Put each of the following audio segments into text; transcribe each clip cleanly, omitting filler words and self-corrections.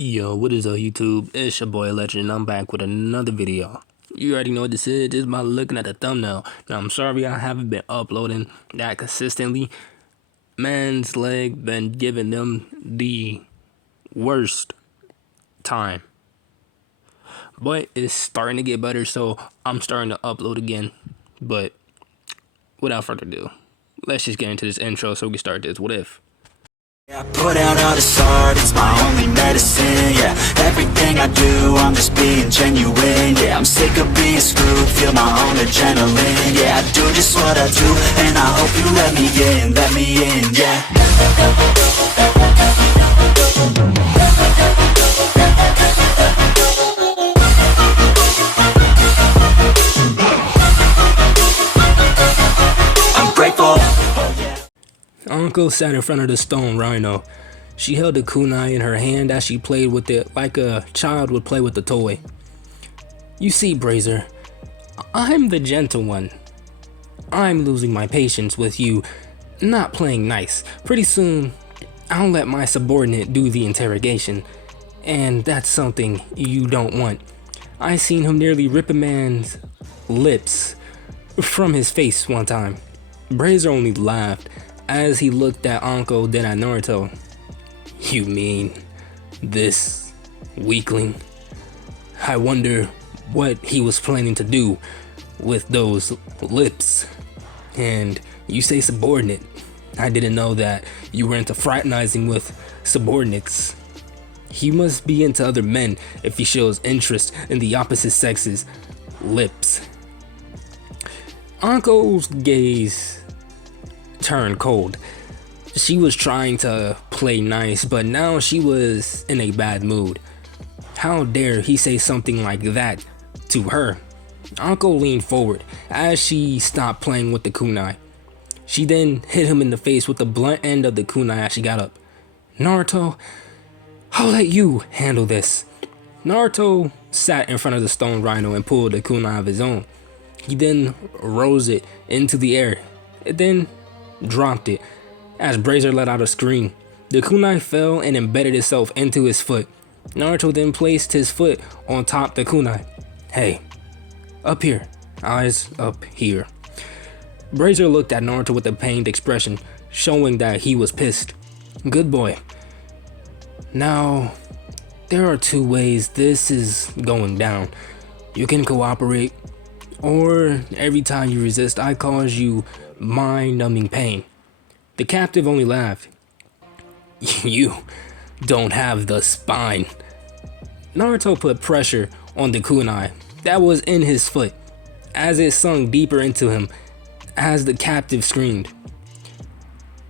Yo, what is up YouTube? It's your boy Legend and I'm back with another video. You already know what this is just by looking at the thumbnail. Now I'm sorry I haven't been uploading that consistently. Man's leg been giving them the worst time. But it's starting to get better, so I'm starting to upload again. But without further ado, let's just get into this intro so we can start this. What if? I put out all this art, it's my only medicine, yeah. Everything I do, I'm just being genuine, yeah. I'm sick of being screwed, feel my own adrenaline, yeah. I do just what I do, and I hope you let me in, yeah. I'm grateful. Uncle sat in front of the stone rhino. She held a kunai in her hand as she played with it like a child would play with a toy. You see, Brazier, I'm the gentle one. I'm losing my patience with you not playing nice. Pretty soon, I'll let my subordinate do the interrogation, and that's something you don't want. I seen him nearly rip a man's lips from his face one time. Brazier only laughed as he looked at Anko, then at Naruto. You mean this weakling? I wonder what he was planning to do with those lips. And you say subordinate. I didn't know that you were into fraternizing with subordinates. He must be into other men if he shows interest in the opposite sex's lips. Anko's gaze turned cold. She was trying to play nice, but now she was in a bad mood. How dare he say something like that to her? Anko leaned forward as she stopped playing with the kunai. She then hit him in the face with the blunt end of the kunai as she got up. Naruto, I'll let you handle this. Naruto sat in front of the stone rhino and pulled a kunai of his own. He then rose it into the air, and then dropped it. As Brazier let out a scream, the kunai fell and embedded itself into his foot. Naruto then placed his foot on top the kunai. Hey, up here, eyes up here. Brazier looked at Naruto with a pained expression, showing that he was pissed. Good boy. Now, there are two ways this is going down. You can cooperate, or every time you resist, I cause you mind-numbing pain. The captive only laughed. You don't have the spine. Naruto put pressure on the kunai that was in his foot as it sunk deeper into him as the captive screamed.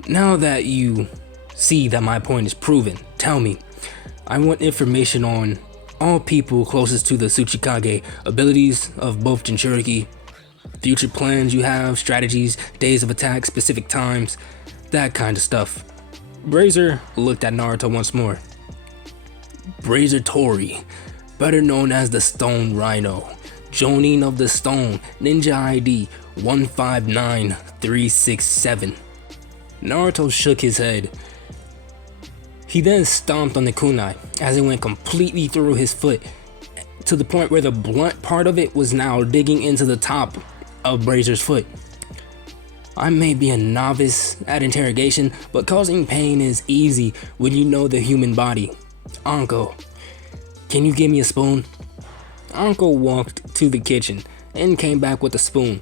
Now that you see that my point is proven, tell me. I want information on all people closest to the Tsuchikage, abilities of both Jinchuriki, future plans you have, strategies, days of attack, specific times, that kind of stuff. Brazier looked at Naruto once more. Brazier Tori, better known as the Stone Rhino, Jonin of the Stone, Ninja ID 159367. Naruto shook his head. He then stomped on the kunai as it went completely through his foot to the point where the blunt part of it was now digging into the top of Brazier's foot. I may be a novice at interrogation, but causing pain is easy when you know the human body. Anko, can you give me a spoon? Anko walked to the kitchen and came back with a spoon.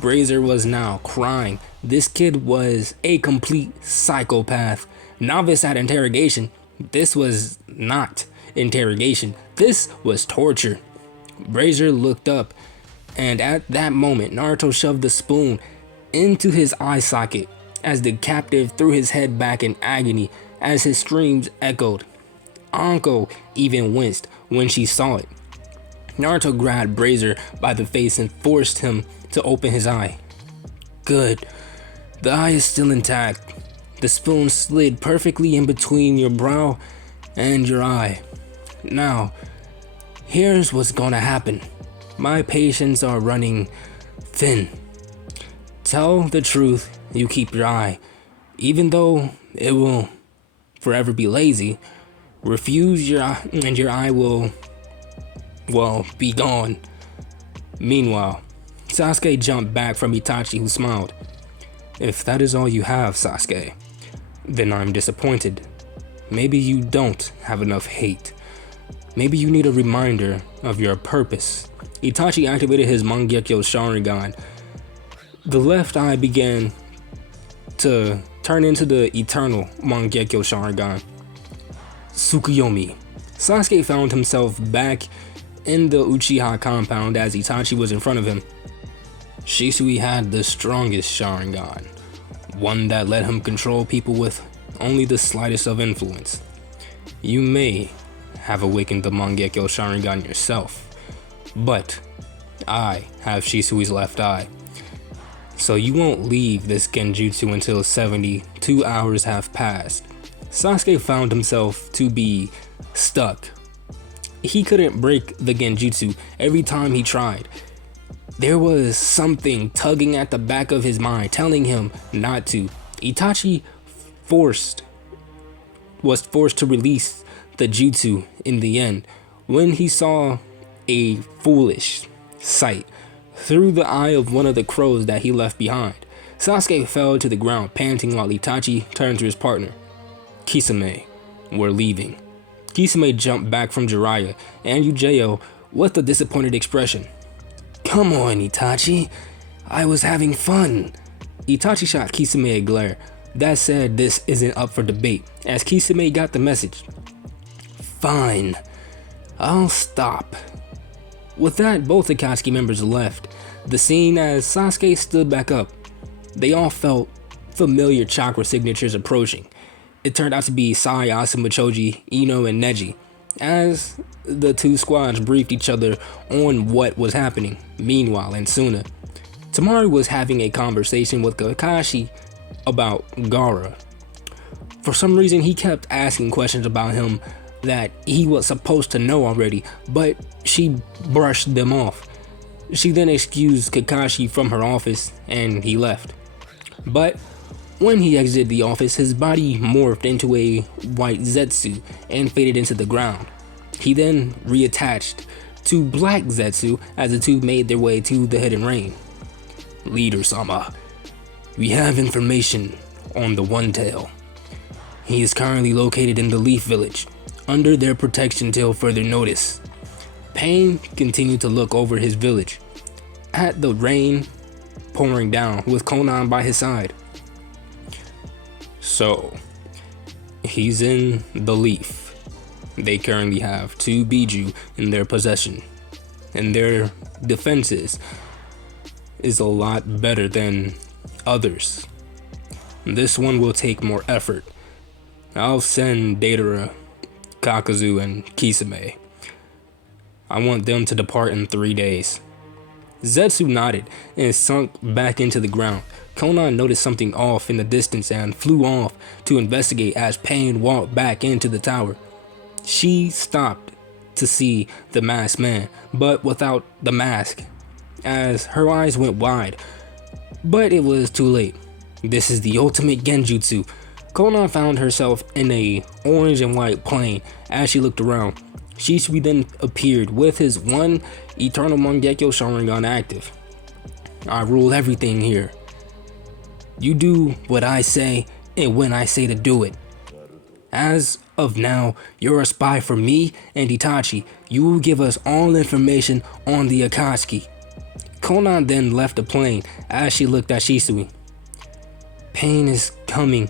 Brazier was now crying. This kid was a complete psychopath. Novice at interrogation. This was not interrogation. This was torture. Brazier looked up, and at that moment, Naruto shoved the spoon into his eye socket as the captive threw his head back in agony as his screams echoed. Anko even winced when she saw it. Naruto grabbed Brazier by the face and forced him to open his eye. Good. The eye is still intact. The spoon slid perfectly in between your brow and your eye. Now, here's what's gonna happen. My patients are running thin. Tell the truth, you keep your eye. Even though it will forever be lazy, Refuse and your eye will, well, be gone. Meanwhile, Sasuke jumped back from Itachi, who smiled. If that is all you have, Sasuke, then I'm disappointed. Maybe you don't have enough hate. Maybe you need a reminder of your purpose. Itachi activated his Mangekyo Sharingan. The left eye began to turn into the eternal Mangekyo Sharingan. Tsukuyomi. Sasuke found himself back in the Uchiha compound as Itachi was in front of him. Shisui had the strongest Sharingan, one that let him control people with only the slightest of influence. You may have awakened the Mangekyo Sharingan yourself, but I have Shisui's left eye. So you won't leave this genjutsu until 72 hours have passed. Sasuke found himself to be stuck. He couldn't break the genjutsu every time he tried. There was something tugging at the back of his mind, telling him not to. Itachi was forced to release the jutsu in the end when he saw a foolish sight through the eye of one of the crows that he left behind. Sasuke fell to the ground, panting, while Itachi turned to his partner. Kisame, we're leaving. Kisame jumped back from Jiraiya and Ujiyo with a disappointed expression. Come on, Itachi. I was having fun. Itachi shot Kisame a glare. That said, this isn't up for debate, as Kisame got the message. Fine. I'll stop. With that, both Akatsuki members left the scene as Sasuke stood back up. They all felt familiar chakra signatures approaching. It turned out to be Sai, Asuma, Choji, Ino, and Neji, as the two squads briefed each other on what was happening. Meanwhile, in Suna, Tamari was having a conversation with Kakashi about Gaara. For some reason, he kept asking questions about him that he was supposed to know already, but she brushed them off. She then excused Kakashi from her office and he left. But when he exited the office, his body morphed into a white Zetsu and faded into the ground. He then reattached to black Zetsu as the two made their way to the Hidden Rain. Leader-sama, we have information on the One Tail. He is currently located in the Leaf Village, under their protection till further notice. Pain continued to look over his village, at the rain pouring down with Konan by his side. So, he's in the Leaf. They currently have 2 Biju in their possession, and their defenses is a lot better than others. This one will take more effort. I'll send Deidara, Kakazu, and Kisame. I want them to depart in 3 days. Zetsu nodded and sunk back into the ground. Konan noticed something off in the distance and flew off to investigate as Pain walked back into the tower. She stopped to see the masked man, but without the mask, as her eyes went wide. But it was too late. This is the ultimate genjutsu. Konan found herself in a orange and white plane as she looked around. Shisui then appeared with his one eternal Mangekyo Sharingan active. I rule everything here. You do what I say and when I say to do it. As of now, you're a spy for me and Itachi. You will give us all information on the Akatsuki. Konan then left the plane as she looked at Shisui. Pain is coming.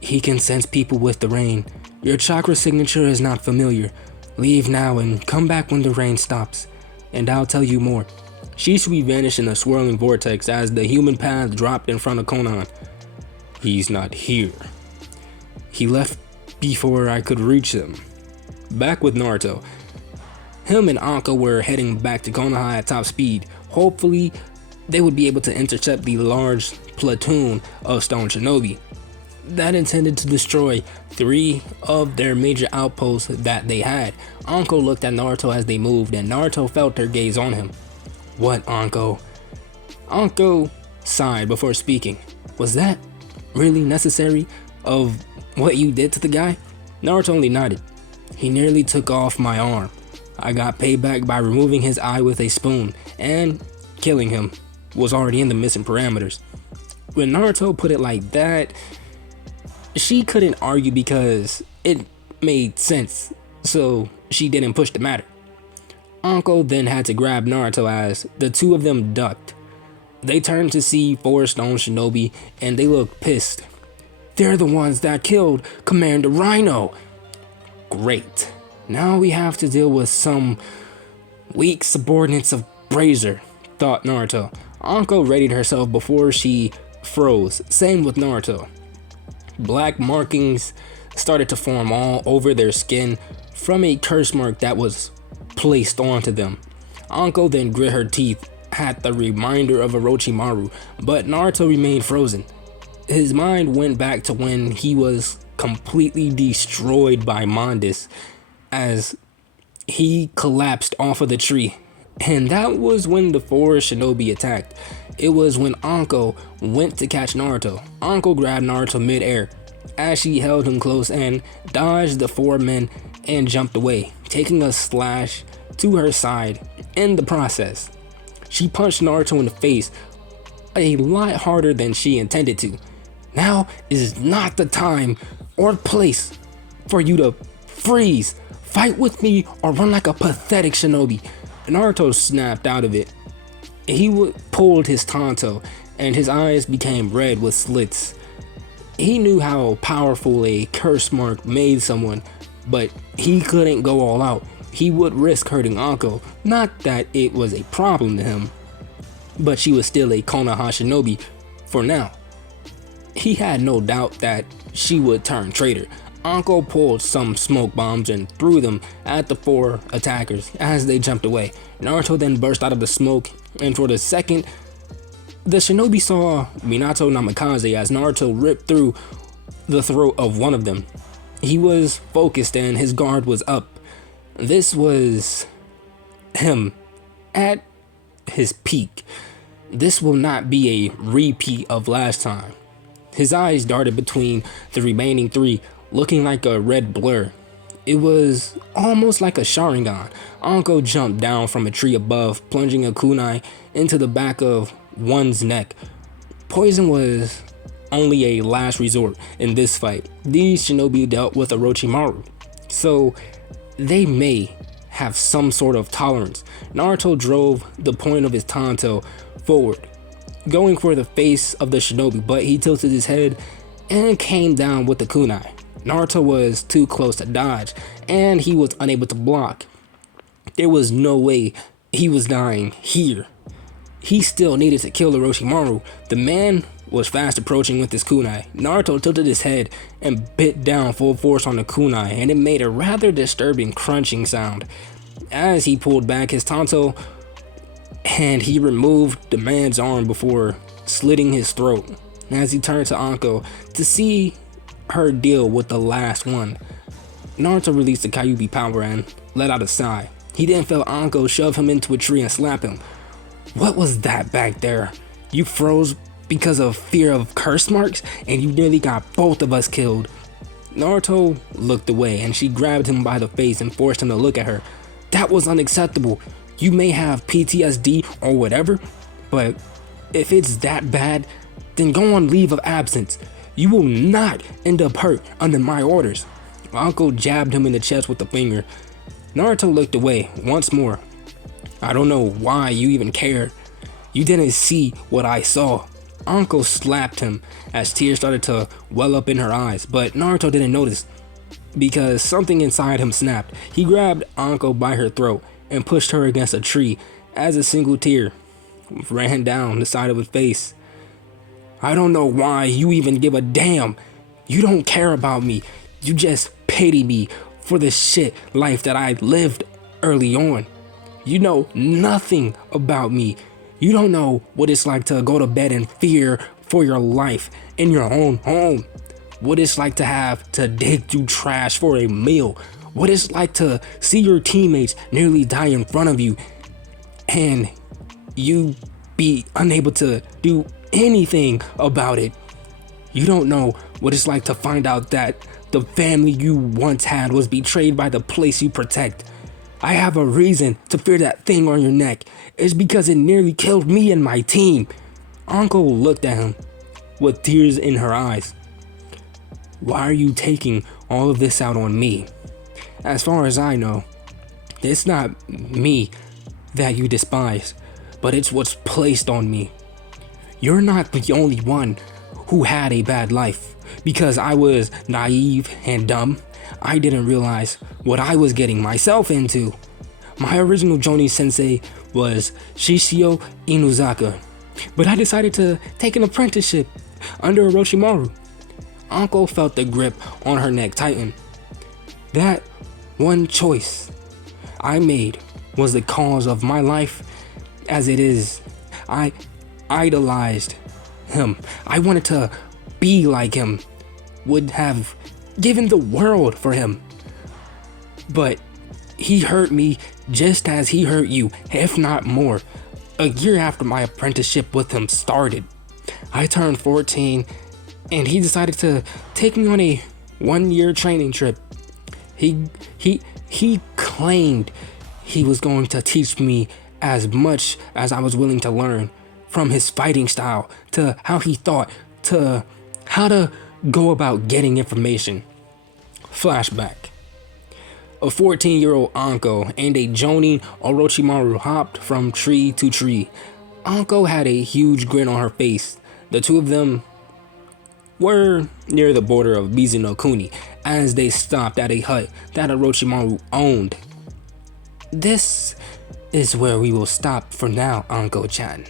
He can sense people with the rain. Your chakra signature is not familiar. Leave now and come back when the rain stops, and I'll tell you more. Shisui vanished in a swirling vortex as the human path dropped in front of Konan. He's not here. He left before I could reach him. Back with Naruto. Him and Anko were heading back to Konoha at top speed. Hopefully, they would be able to intercept the large platoon of Stone Shinobi that intended to destroy 3 of their major outposts that they had. Anko looked at Naruto as they moved, and Naruto felt her gaze on him. What, Anko? Anko sighed before speaking. Was that really necessary of what you did to the guy? Naruto only nodded. He nearly took off my arm. I got payback by removing his eye with a spoon, and killing him was already in the missing parameters. When Naruto put it like that, she couldn't argue because it made sense, so she didn't push the matter. Anko then had to grab Naruto as the two of them ducked. They turned to see Four Stone Shinobi and they looked pissed. They're the ones that killed Commander Rhino. Great. Now we have to deal with some weak subordinates of Brazier, thought Naruto. Anko readied herself before she froze. Same with Naruto. Black markings started to form all over their skin from a curse mark that was placed onto them. Anko then grit her teeth at the reminder of Orochimaru, but Naruto remained frozen. His mind went back to when he was completely destroyed by Mondus as he collapsed off of the tree. And that was when the four shinobi attacked. It was when Anko went to catch Naruto. Anko grabbed Naruto mid-air as she held him close and dodged the four men and jumped away, taking a slash to her side in the process. She punched Naruto in the face a lot harder than she intended to. Now is not the time or place for you to freeze. Fight with me or run like a pathetic shinobi. Naruto snapped out of it. He pulled his tanto and his eyes became red with slits. He knew how powerful a curse mark made someone, but he couldn't go all out. He would risk hurting Anko. Not that it was a problem to him, but she was still a Konoha shinobi for now. He had no doubt that she would turn traitor. Anko pulled some smoke bombs and threw them at the four attackers as they jumped away. Naruto then burst out of the smoke, and for the second, the shinobi saw Minato Namikaze as Naruto ripped through the throat of one of them. He was focused and his guard was up. This was him at his peak. This will not be a repeat of last time. His eyes darted between the remaining three, looking like a red blur. It was almost like a Sharingan. Anko jumped down from a tree above, plunging a kunai into the back of one's neck. Poison was only a last resort in this fight. These shinobi dealt with Orochimaru, so they may have some sort of tolerance. Naruto drove the point of his tanto forward, going for the face of the shinobi, but he tilted his head and came down with the kunai. Naruto was too close to dodge, and he was unable to block. There was no way he was dying here. He still needed to kill Orochimaru. The man was fast approaching with his kunai. Naruto tilted his head and bit down full force on the kunai, and it made a rather disturbing crunching sound. As he pulled back his tanto, and he removed the man's arm before slitting his throat. As he turned to Anko to see her deal with the last one, Naruto released the Kyuubi power and let out a sigh. He then felt Anko shove him into a tree and slap him. What was that back there? You froze because of fear of curse marks, and you nearly got both of us killed. Naruto looked away and she grabbed him by the face and forced him to look at her. That was unacceptable. You may have PTSD or whatever, but if it's that bad, then go on leave of absence. You will not end up hurt under my orders. Anko jabbed him in the chest with a finger. Naruto looked away once more. I don't know why you even care. You didn't see what I saw. Anko slapped him as tears started to well up in her eyes, but Naruto didn't notice because something inside him snapped. He grabbed Anko by her throat and pushed her against a tree as a single tear ran down the side of his face. I don't know why you even give a damn. You don't care about me. You just pity me for the shit life that I lived early on. You know nothing about me. You don't know what it's like to go to bed in fear for your life in your own home. What it's like to have to dig through trash for a meal. What it's like to see your teammates nearly die in front of you and you be unable to do anything about it. You don't know what it's like to find out that The family you once had was betrayed by the place you protect. I have a reason to fear that thing on your neck. It's because it nearly killed me and my team. Anko looked at him with tears in her eyes. Why are you taking all of this out on me? As far as I know, it's not me that you despise, but it's what's placed on me. You're not the only one who had a bad life. Because I was naive and dumb, I didn't realize what I was getting myself into. My original Jonin sensei was Shishio Inuzaka, but I decided to take an apprenticeship under Orochimaru. Anko felt the grip on her neck tighten. That one choice I made was the cause of my life as it is. I idolized him. I wanted to be like him, would have given the world for him. But he hurt me just as he hurt you, if not more. A year after my apprenticeship with him started, I turned 14 and he decided to take me on a 1-year training trip. He claimed he was going to teach me as much as I was willing to learn, from his fighting style to how he thought to how to go about getting information. Flashback. A 14-year-old Anko and a Jonin Orochimaru hopped from tree to tree. Anko had a huge grin on her face. The two of them were near the border of Mizunokuni as they stopped at a hut that Orochimaru owned. This is where we will stop for now, Anko-chan.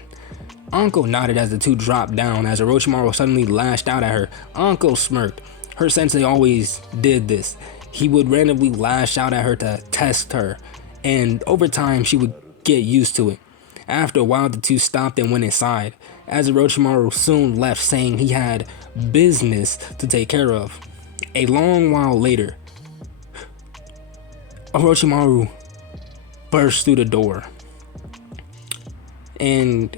Anko nodded as the two dropped down as Orochimaru suddenly lashed out at her. Anko smirked. Her sensei always did this. He would randomly lash out at her to test her, and over time she would get used to it. After a while, the two stopped and went inside, as Orochimaru soon left saying he had business to take care of. A long while later, Orochimaru burst through the door, and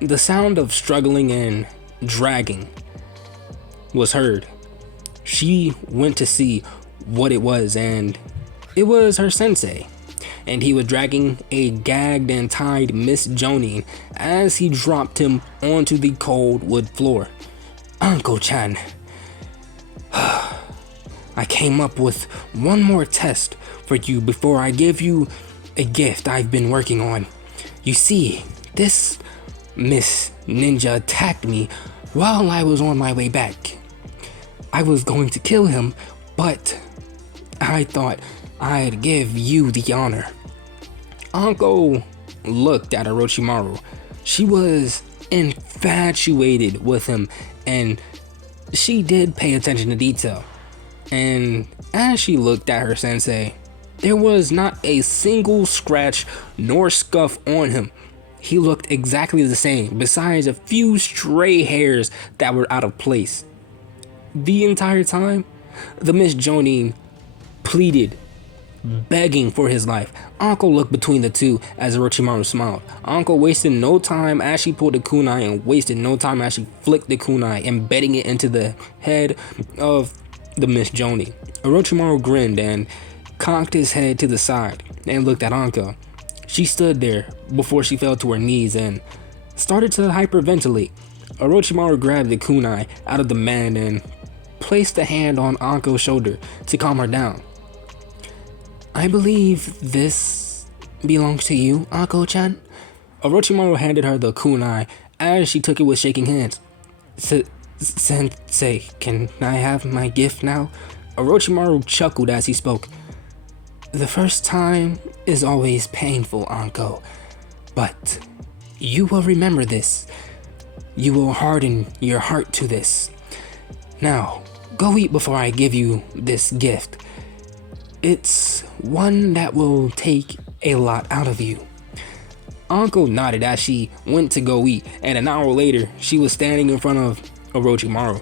the sound of struggling and dragging was heard. She went to see what it was, and it was her sensei, and he was dragging a gagged and tied Miss Jonin as he dropped him onto the cold wood floor. Anko-chan, I came up with one more test for you before I give you a gift I've been working on. You see, this Miss Ninja attacked me while I was on my way back. I was going to kill him, but I thought I'd give you the honor. Anko looked at Orochimaru. She was infatuated with him, and she did pay attention to detail. And as she looked at her sensei, there was not a single scratch nor scuff on him. He looked exactly the same, besides a few stray hairs that were out of place. The entire time, the Miss Jonin pleaded, begging for his life. Anko looked between the two as Orochimaru smiled. Anko wasted no time as she pulled the kunai and wasted no time as she flicked the kunai, embedding it into the head of the Miss Jonin. Orochimaru grinned and cocked his head to the side and looked at Anko. She stood there before she fell to her knees and started to hyperventilate. Orochimaru grabbed the kunai out of the man and placed a hand on Anko's shoulder to calm her down. I believe this belongs to you, Anko-chan. Orochimaru handed her the kunai as she took it with shaking hands. Sensei, can I have my gift now? Orochimaru chuckled as he spoke. The first time is always painful, Anko, but you will remember this. You will harden your heart to this. Now, go eat before I give you this gift. It's one that will take a lot out of you. Anko nodded as she went to go eat, and an hour later, she was standing in front of Orochimaru,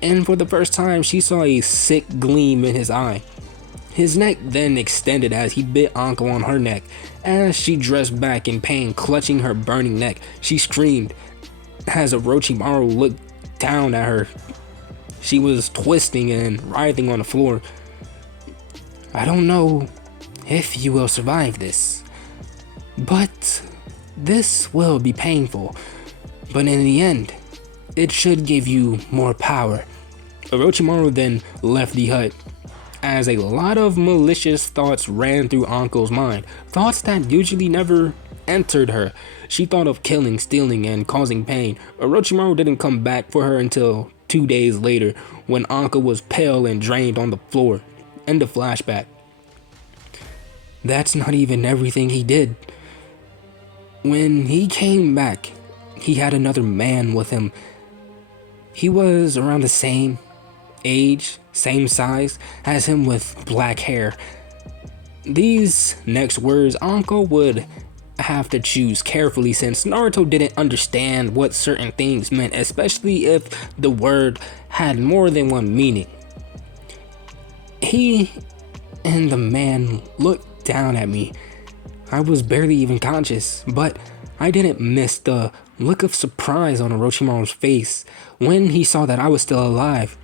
and for the first time, she saw a sick gleam in his eye. His neck then extended as he bit Anko on her neck. As she dressed back in pain, clutching her burning neck, she screamed. As Orochimaru looked down at her, She was twisting and writhing on the floor. I don't know if you will survive this, but this will be painful. But in the end, it should give you more power. Orochimaru then left the hut, as a lot of malicious thoughts ran through Anko's mind, thoughts that usually never entered her. She thought of killing, stealing, and causing pain. Orochimaru didn't come back for her until 2 days later, when Anko was pale and drained on the floor. End of flashback. That's not even everything he did. When he came back, he had another man with him. He was around the same age, same size as him, with black hair. These next words Anko would have to choose carefully, since Naruto didn't understand what certain things meant, especially if the word had more than one meaning. He and the man looked down at me. I was barely even conscious, but I didn't miss the look of surprise on Orochimaru's face when he saw that I was still alive.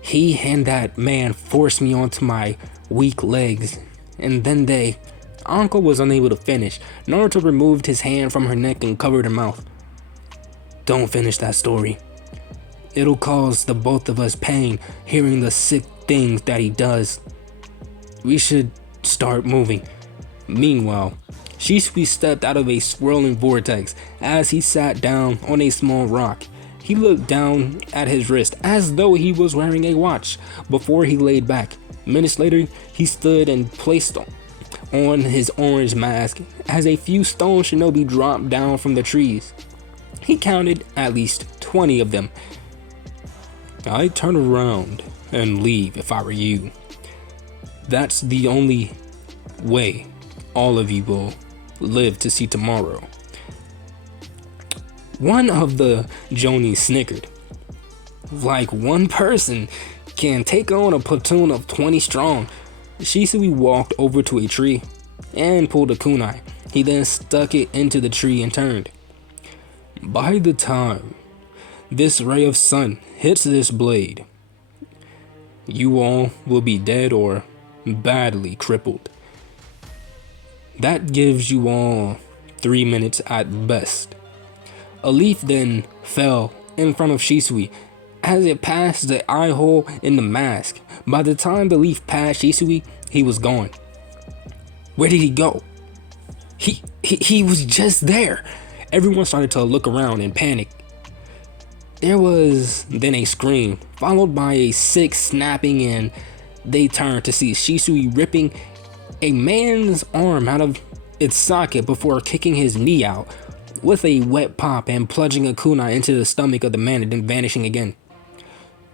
He and that man forced me onto my weak legs, and then Anko was unable to finish. Naruto removed his hand from her neck and covered her mouth. Don't finish that story. It'll cause the both of us pain hearing the sick things that he does. We should start moving. Meanwhile, Shisui stepped out of a swirling vortex as he sat down on a small rock. He looked down at his wrist as though he was wearing a watch before he laid back. Minutes later, he stood and placed on his orange mask as a few stone shinobi dropped down from the trees. He counted at least 20 of them. I'd turn around and leave if I were you. That's the only way all of you will live to see tomorrow. One of the Jonin snickered. Like one person can take on a platoon of 20 strong. Shisui walked over to a tree and pulled a kunai. He then stuck it into the tree and turned. By the time this ray of sun hits this blade, you all will be dead or badly crippled. That gives you all 3 minutes at best. A leaf then fell in front of Shisui as it passed the eye hole in the mask. By the time the leaf passed Shisui, he was gone. Where did he go? He was just there. Everyone started to look around in panic. There was then a scream, followed by a sick snapping, and they turned to see Shisui ripping a man's arm out of its socket before kicking his knee out with a wet pop and plunging a kunai into the stomach of the man and then vanishing again.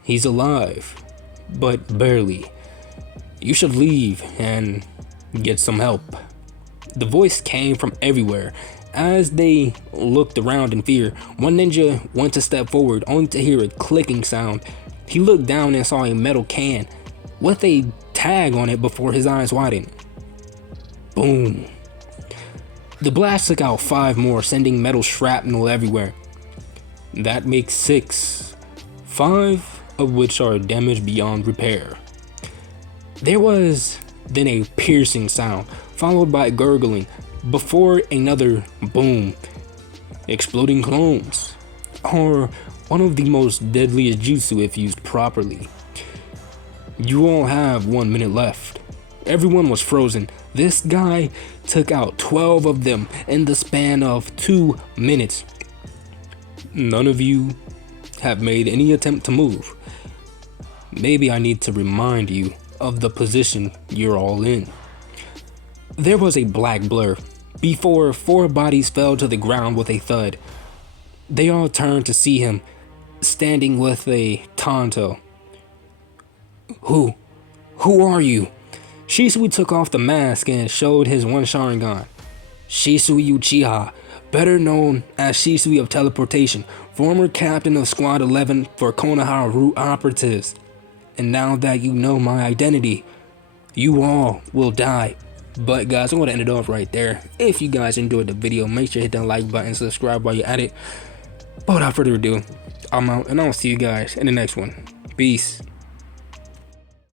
He's alive, but barely. You should leave and get some help. The voice came from everywhere. As they looked around in fear, one ninja went to step forward only to hear a clicking sound. He looked down and saw a metal can with a tag on it before his eyes widened. Boom. The blast took out 5 more, sending metal shrapnel everywhere. That makes 6, 5 of which are damaged beyond repair. There was then a piercing sound, followed by gurgling, before another boom. Exploding clones are one of the most deadliest jutsu if used properly. You all have 1 minute left. Everyone was frozen. This guy took out 12 of them in the span of 2 minutes. None of you have made any attempt to move. Maybe I need to remind you of the position you're all in. There was a black blur before 4 bodies fell to the ground with a thud. They all turned to see him, standing with a Tonto. Who are you? Shisui took off the mask and showed his one Sharingan. Shisui Uchiha, better known as Shisui of Teleportation, former captain of Squad 11 for Konoha Route Operatives. And now that you know my identity, you all will die. But guys, I'm going to end it off right there. If you guys enjoyed the video, make sure to hit that like button, subscribe while you're at it. But without further ado, I'm out, and I'll see you guys in the next one. Peace.